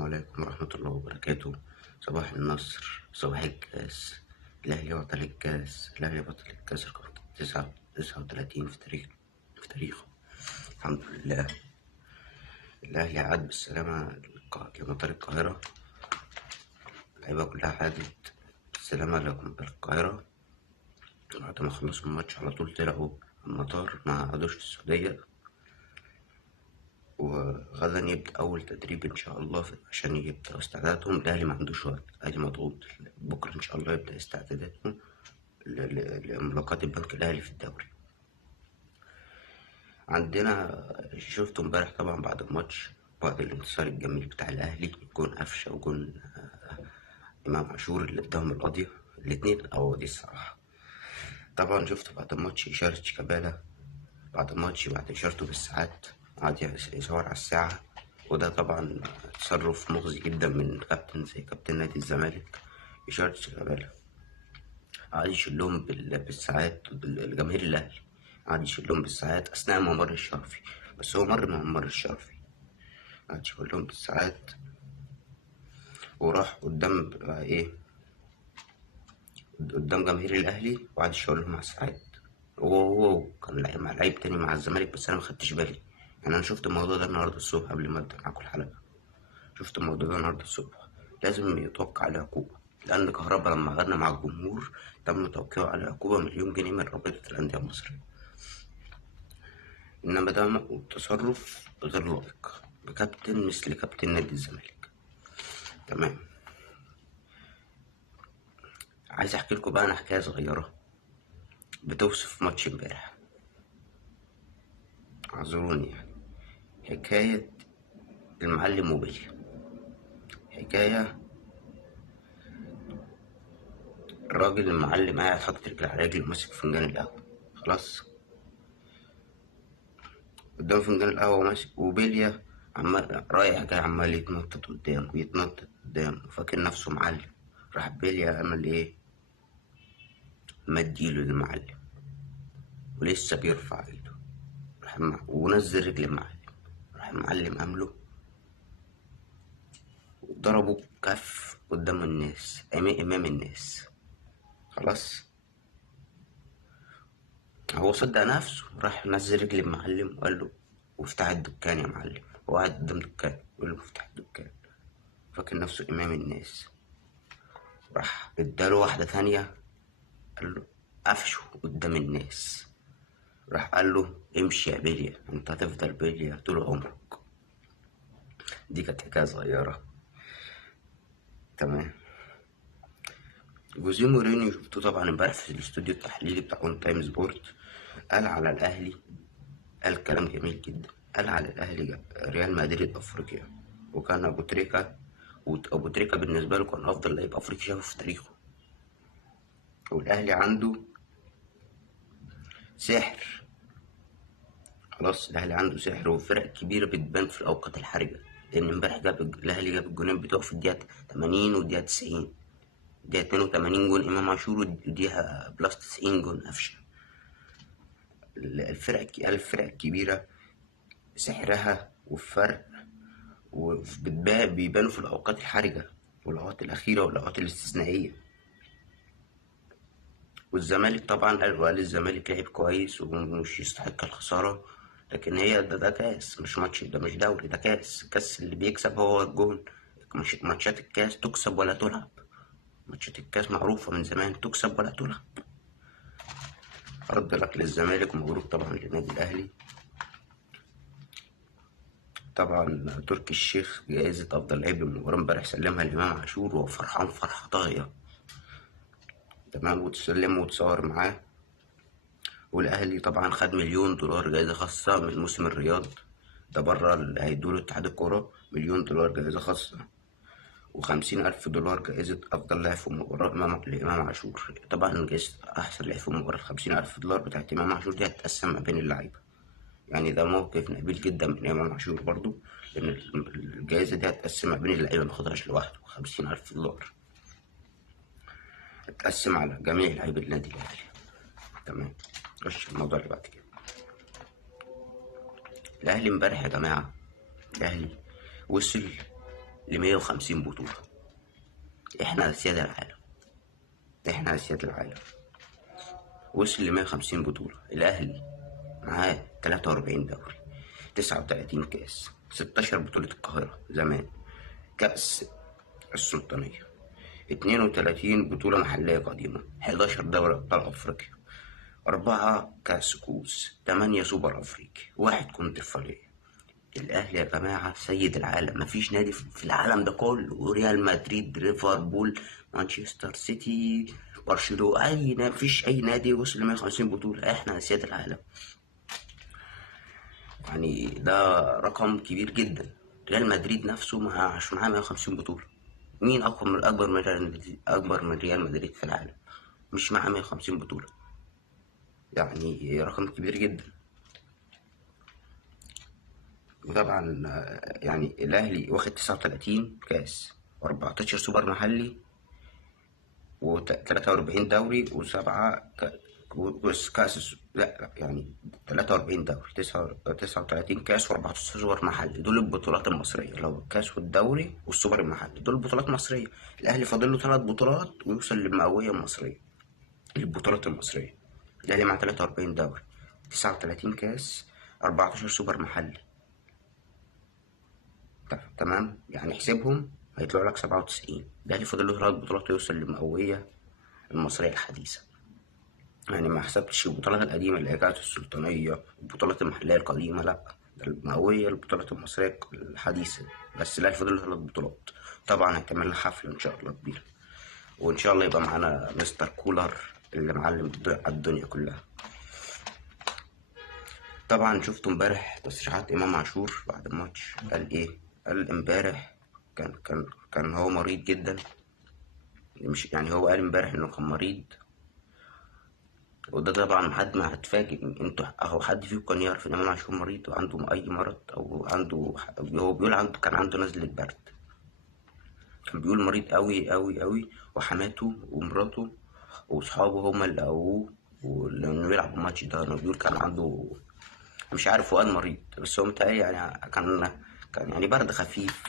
عليكم ورحمة الله وبركاته. صباح النصر، صباح الكاس. الأهلي بطل الكاس، الأهلي بطل الكاس رقم 39 في تاريخه. الحمد لله. الأهلي عاد بالسلامة لمطار القاهرة. اللعيبة كلها عادت بالسلامة لمطار القاهرة بعد ما خلصوا الماتش على طول طلعوا المطار، ما قعدوش في السعودية. وغدا يبدأ أول تدريب إن شاء الله عشان يبدأ استعداداتهم. الأهلي ما عندوش وقت، الأهلي مضغوط. بكرة إن شاء الله يبدأ استعداداتهم لملاقاة البنك الأهلي في الدوري. عندنا شفته امبارح طبعا بعد الماتش، بعد الانتصار الجميل بتاع الأهلي، جون قفشة وجون إمام عاشور اللي اداهم القضية الاتنين قواضي الصراحة. طبعا شفت بعد الماتش إشارة شيكابالا بعد الماتش، بعد إشارته بالساعات قعد يشاور على الساعة، وده طبعا تصرف مغزي جدا من كابتن زي كابتن نادي الزمالك. إشارة شيكابالا قعد يشيلهم بالساعات الجماهير الأهلي، قعد يشيلهم بالساعات أثناء ممر الشرفي، بس هو مر من ممر الشرفي، قعد يشيلهم بالساعات وراح قدام قدام جماهير الأهلي وقعد يشيلهم على الساعات. هو كان مع لعيب تاني مع الزمالك، بس أنا مخدتش بالي. يعني أنا شفت الموضوع ده النهاردة الصبح قبل ما أبدأ معاكم الحلقة. شفت الموضوع ده النهاردة الصبح. لازم يتوقع عليه عقوبة، لأن كهربا لما غنى مع الجمهور تم توقيعه على عقوبة 1,000,000 جنيه من رابطة الأندية المصرية. إنما ده تصرف غير لائق بكابتن مثل كابتن نادي الزمالك. تمام. عايز أحكي لكم بقى أنا حكاية صغيرة بتوصف ماتش امبارح، اعذروني يعني. حكاية المعلم موبيليا. حكاية الراجل المعلم قاعد حاطط رجل على رجل وماسك فنجان القهوة، خلاص قدام فنجان القهوة وماسك، وبيليا عمال رايح جاي عمال يتنطط قدامه ويتنطط قدامه وفاكر نفسه معلم. راح بيليا عمل ايه؟ مديله للمعلم ولسه بيرفع ايده، ونزل رجل المعلم. راح المعلم عامله وضربه كف قدام الناس، امام الناس. خلاص هو صدق نفسه، راح نزل رجل المعلم وقال له وافتح الدكان يا معلم. هو قاعد قدام دكان يقول له افتح الدكان، فاكر نفسه امام الناس. راح اداله واحدة تانية قال له قفشه قدام الناس. راح قال له امشي يا بيليا، انت هتفضل بيليا طول عمرك. دي كانت حكاية صغيرة. تمام. جوزيه مورينيو شفته طبعا امبارح في الاستوديو التحليلي بتاع اون تايم سبورت، قال على الاهلي، قال كلام جميل جدا. قال على الاهلي ريال مدريد افريقيا، وكان ابو تريكة بالنسبه له كان افضل لعيب افريقي شافه في تاريخه. والاهلي عنده سحر. خلاص الاهلي عنده سحر، والفرق الكبيره بتبان في الاوقات الحرجه، لان امبارح الاهلي جاب الجونين بتوعه في الدقيقه 80 والدقيقه 90. الدقيقه 82 جون امام عاشور، وديها بلس 90 جون قفشه. الفرق الكبيره سحرها والفرق بيبانوا في الأوقات الحرجة والأوقات الأخيرة والأوقات الاستثنائية. والزمالك طبعا قال الزمالك لعب كويس ومش يستحق الخسارة، لكن هي ده كاس، مش ماتش، ده مش دوري، ده كاس اللي بيكسب هو الجون. ماتشات الكاس تكسب ولا تلعب. ماتشات الكاس معروفة من زمان، تكسب ولا تلعب. رد لك للزمالك ومبروك طبعا للنادي الأهلي. طبعا تركي الشيخ جائزة أفضل لعيب المباراة امبارح سلمها لإمام عاشور وهو فرحان فرحة طاغية. تمام. وتسلم وتصور معاه. والأهلي طبعا خد $1,000,000 جايزة خاصة من موسم الرياض، ده بره اللي هيدوله اتحاد الكورة. $1,000,000 جايزة خاصة، و50,000 $، جائزة أفضل لاعب في المباراة لإمام عاشور. طبعا جايزة أحسن لاعب في المباراة $50,000 بتاعت إمام عاشور دي هتتقسم ما بين اللعيبة. يعني ده موقف نبيل جدا من إمام عاشور برضو، لأن الجايزة دي هتتقسم ما بين اللعيبة، ماخدهاش لوحده. $50,000 هتتقسم على جميع لعيبة النادي الأهلي. تمام. خش الموضوع اللي بعد كده. الأهلي امبارح يا جماعة، الأهلي وصل ل150 بطولة. احنا اسياد العالم، احنا اسياد العالم. وصل ل150 بطولة. الاهلي معاه 43 دوري، 39 كاس، 16 بطولة القاهرة زمان، كأس السلطانية، 32 بطولة محلية قديمة، 11 دوري أبطال أفريقيا، 4 كأس كؤوس، 8 سوبر أفريقي، 1 كونفدرالية. الأهلي يا جماعة سيد العالم. مفيش نادي في العالم ده كله، ريال مدريد، ليفربول، مانشستر سيتي، برشلونة، مفيش أي نادي وصل ل 150 بطولة. احنا سيد العالم. يعني ده رقم كبير جدا. ريال مدريد نفسه معاه 150 بطولة. مين أكبر من ريال مدريد في العالم؟ مش معاه 150 بطولة. يعني رقم كبير جدا. وطبعا يعني الأهلي واخد 39 كاس، و14 سوبر محلي، و43 دوري، وسبعة كأس. لا يعني 43 دوري، 39 كأس، و14 سوبر محلي. دول البطولات المصرية، لو الكأس والدوري والسوبر المحلي دول بطولات مصرية. الأهلي فاضل له 3 بطولات ويوصل للمئوية المصرية، البطولات المصرية. الأهلي مع 43 دوري، 39 كأس، 14 سوبر محلي. تمام، يعني احسبهم هيطلعوا لك 97. الأهلي فاضل له 3 بطولات ويوصل للمئوية المصرية الحديثة. يعني ما حسبتش البطولات القديمة اللي هي كانت السلطانية، البطولات المحلية القديمة، لأ، ده المئوية البطولات المصرية الحديثة. بس الأهلي فاضل له 3 بطولات. طبعا هتعمل له حفلة إن شاء الله كبيرة، وإن شاء الله يبقى معانا مستر كولر اللي معلم على الدنيا كلها. طبعا شفت امبارح تصريحات إمام عاشور بعد الماتش. قال إيه؟ قال امبارح كان هو مريض جدا. مش يعني هو قال امبارح إنه كان مريض، وده طبعا حد ما هتفاجئ انتوا اهو. حد فيكم كان يعرف ان امام عاشور مريض وعنده اي مرض، او عنده، هو بيقول كان عنده نزلة برد. كان بيقول مريض قوي قوي قوي، وحماته ومراته واصحابه هما اللي قووه لانه يلعب الماتش ده. انه بيقول كان عنده، مش عارف، هو قال مريض، بس هو متهيألي يعني كان يعني برد خفيف،